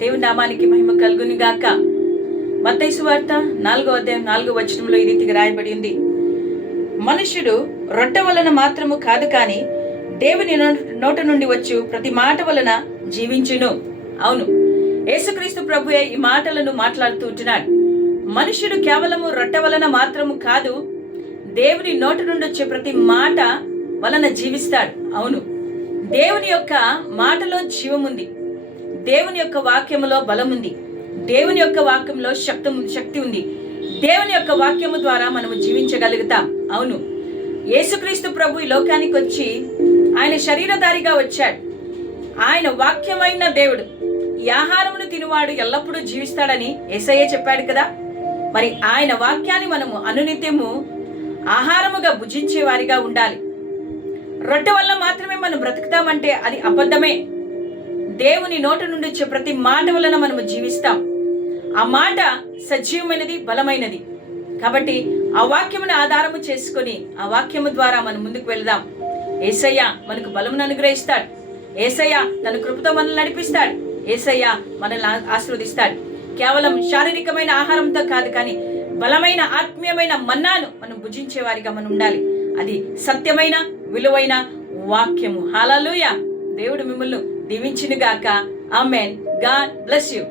దేవుని నామానికి మహిమ కలుగుని గాక మత్తైసు వార్త నాలుగో అధ్యాయం నాలుగో వచనంలో ఈ రీతిగా రాయబడి ఉంది. మనుష్యుడు రొట్టె వలన మాత్రము కాదు కానీ దేవుని నోట నుండి వచ్చు ప్రతి మాట వలన జీవించును. అవును యేసుక్రీస్తు ప్రభుయే ఈ మాటలను మాట్లాడుతూ ఉంటున్నాడు. మనుష్యుడు కేవలము రొట్టె వలన మాత్రము కాదు దేవుని నోట నుండి వచ్చే ప్రతి మాట వలన జీవిస్తాడు. అవును దేవుని యొక్క మాటలో జీవముంది దేవుని యొక్క వాక్యములో బలం ఉంది. దేవుని యొక్క వాక్యంలో శక్తి శక్తి ఉంది. దేవుని యొక్క వాక్యము ద్వారా మనము జీవించగలుగుతాం. అవును. యేసుక్రీస్తు ప్రభు ఈ లోకానికి వచ్చి ఆయన శరీరధారిగా వచ్చాడు. ఆయన వాక్యమైన దేవుడు. ఈ ఆహారమును తినువాడు ఎల్లప్పుడూ జీవిస్తాడని యేసయ్య చెప్పాడు కదా. మరి ఆయన వాక్యాన్ని మనము అనునిత్యము ఆహారముగా భుజించే వారిగా ఉండాలి. రొట్టె వల్ల మాత్రమే మనం బ్రతుకుతామంటే అది అబద్ధమే. దేవుని నోట నుండి వచ్చే ప్రతి మాట వలన మనము జీవిస్తాం. ఆ మాట సజీవమైనది బలమైనది. కాబట్టి ఆ వాక్యమును ఆధారము చేసుకొని ఆ వాక్యము ద్వారా మనం ముందుకు వెళదాం. ఏసయ్య మనకు బలమును అనుగ్రహిస్తాడు. ఏసయ్య తన కృపతో మనల్ని నడిపిస్తాడు. ఏసయ్య మనల్ని ఆశీర్వదిస్తాడు. కేవలం శారీరకమైన ఆహారంతో కాదు కానీ బలమైన ఆత్మీయమైన మన్నాను మనం భుజించే వారిగా మనం ఉండాలి. అది సత్యమైన విలువైన వాక్యము. హాలూయ దేవుడు మిమ్మల్ని దీవించినగాక. Amen god bless you